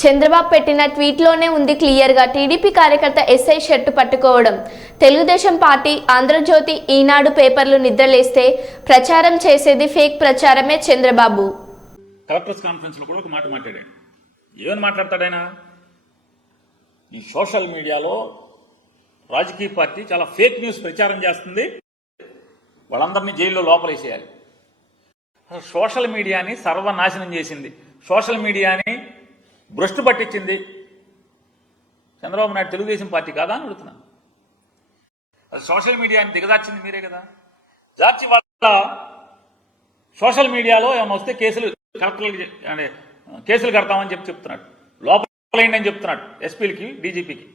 చంద్రబాబు పెట్టిన ట్వీట్లోనే ఉంది క్లియర్గా. టీడీపీ కార్యకర్త ఎస్ఐ షర్టు పట్టుకోవడం. తెలుగుదేశం పార్టీ, ఆంధ్రజ్యోతి, ఈనాడు పేపర్లు నిద్రలేస్తే ప్రచారం చేసేది ఫేక్ ప్రచారమే చంద్రబాబు. కలెక్టర్స్ కాన్ఫరెన్స్ లో కూడా ఒక మాట మాట్లాడాడు. ఏమని మాట్లాడతాడైనా? ఈ సోషల్ మీడియాలో రాజకీయ పార్టీ చాలా ఫేక్ న్యూస్ ప్రచారం చేస్తుంది, వాళ్ళందరినీ జైల్లో లోపలేసేయాలి. సోషల్ మీడియాని సర్వనాశనం చేసింది, సోషల్ మీడియాని భ్రష్టు పట్టించింది చంద్రబాబు నాయుడు తెలుగుదేశం పార్టీ కాదా అని అడుగుతున్నాను. సోషల్ మీడియాని దిగదార్చింది మీరే కదా. జార్చి వాళ్ళ సోషల్ మీడియాలో ఏమైనా వస్తే కేసులు కలెక్టర్లకి అంటే కేసులు కడతామని చెప్తున్నాడు, లోపలేండి అని చెప్తున్నాడు ఎస్పీలకి, డీజీపీకి.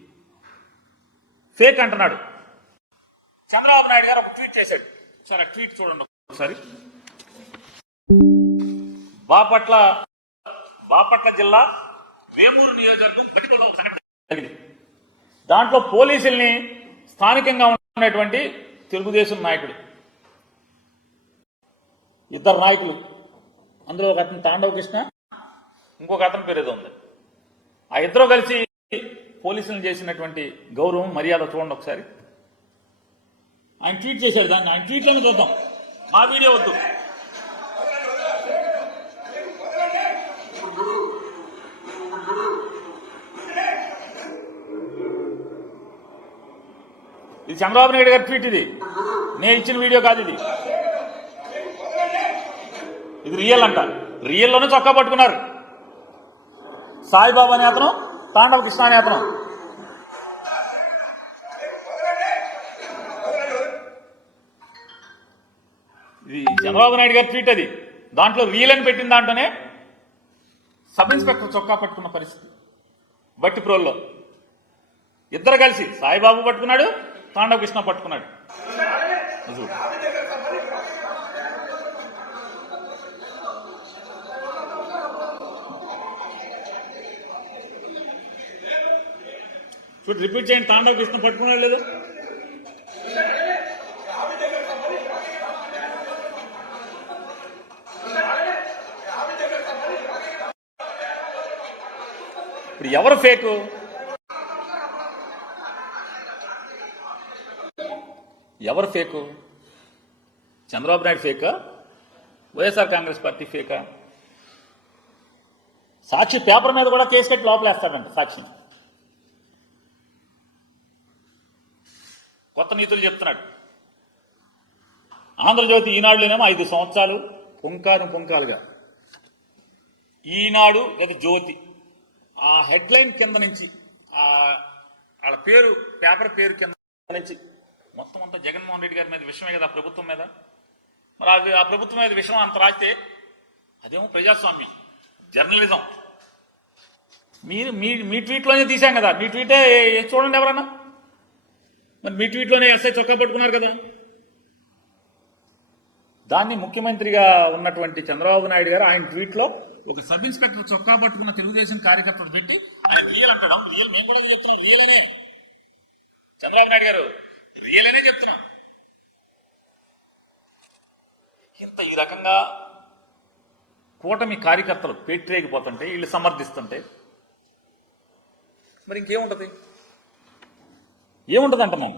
ఫేక్ అంటున్నాడు. చంద్రబాబు నాయుడు గారు ఒక ట్వీట్ చేశాడు, ఒకసారి ఆ ట్వీట్ చూడండి ఒకసారి. బాపట్ల జిల్లా వేమూరు నియోజకవర్గం బతికొండ జరిగింది. దాంట్లో పోలీసుల్ని స్థానికంగా ఉన్నటువంటి తెలుగుదేశం నాయకుడు, ఇద్దరు నాయకులు, అందులో ఒక అతను తాండవ కృష్ణ, ఇంకొక అతని పేరు ఏదో ఉంది, ఆ ఇద్దరు కలిసి పోలీసులను చేసినటువంటి గౌరవం మర్యాద చూడండి ఒకసారి. ఆయన ట్వీట్ చేశాడు, దాన్ని ఆయన ట్వీట్లోనే చూద్దాం, మా వీడియో వద్దు. ఇది చంద్రబాబు నాయుడు గారి ట్వీట్, ఇది నేను ఇచ్చిన వీడియో కాదు, ఇది రియల్ అంట. రియల్లోనే చొక్కా పట్టుకున్నారు సాయిబాబా అనే అతను, తాండవ కృష్ణ అనే అతను. ఇది చంద్రబాబు నాయుడు గారి ట్వీట్, అది దాంట్లో రియల్ అని పెట్టిన దాంట్లోనే సబ్ ఇన్స్పెక్టర్ చొక్కా పట్టుకున్న పరిస్థితి బట్టి ప్రోల్లో. ఇద్దరు కలిసి సాయిబాబు పట్టుకున్నాడు, తాండవ కృష్ణ పట్టుకున్నాడు. చూడు, రిపీట్ చేయండి, తాండవ కృష్ణ పట్టుకున్నాడు లేదు. ఇప్పుడు ఎవరు ఫేకు? ఎవరు ఫేకు? చంద్రబాబు నాయుడు ఫేకా? వైఎస్ఆర్ కాంగ్రెస్ పార్టీ ఫేకా? సాక్షి పేపర్ మీద కూడా కేసు కట్టి లోపలేస్తాడంట సాక్షి. కొత్త నీతులు చెప్తున్నాడు. ఆంధ్రజ్యోతి, ఈనాడులోనేమో 5 సంవత్సరాలు పుంకాలుగా. ఈనాడు లేదా జ్యోతి, ఆ హెడ్లైన్ కింద నుంచి వాళ్ళ పేరు, పేపర్ పేరు కింద నుంచి మొత్తం అంతా జగన్మోహన్ రెడ్డి గారి మీద విషయమే కదా, ప్రభుత్వం మీద. మరి అది ఆ ప్రభుత్వం మీద విషయం అంత రాస్తే అదేమో ప్రజాస్వామ్యం, జర్నలిజం. మీరు మీ ట్వీట్లోనే తీసాం కదా, మీ ట్వీటే చూడండి ఎవరన్నా. మరి మీ ట్వీట్లోనే ఎస్ఐ చొక్కా పట్టుకున్నారు కదా. దాన్ని ముఖ్యమంత్రిగా ఉన్నటువంటి చంద్రబాబు నాయుడు గారు ఆయన ట్వీట్లో ఒక సబ్ ఇన్స్పెక్టర్ చొక్కా పట్టుకున్న తెలుగుదేశం కార్యకర్తలు పెట్టి ఆయన రియల్ అంటాడు. రియల్ మేము కూడా చెప్తున్నాం, రియల్ అనే. చంద్రబాబు నాయుడు గారు రియల్ అనే చెప్తున్నాం. ఇంత ఈ రకంగా కూటమి కార్యకర్తలు పెట్టేయకపోతుంటే, వీళ్ళు సమర్థిస్తుంటే మరి ఇంకేముంటది? ఏముంటది అంటున్నాను.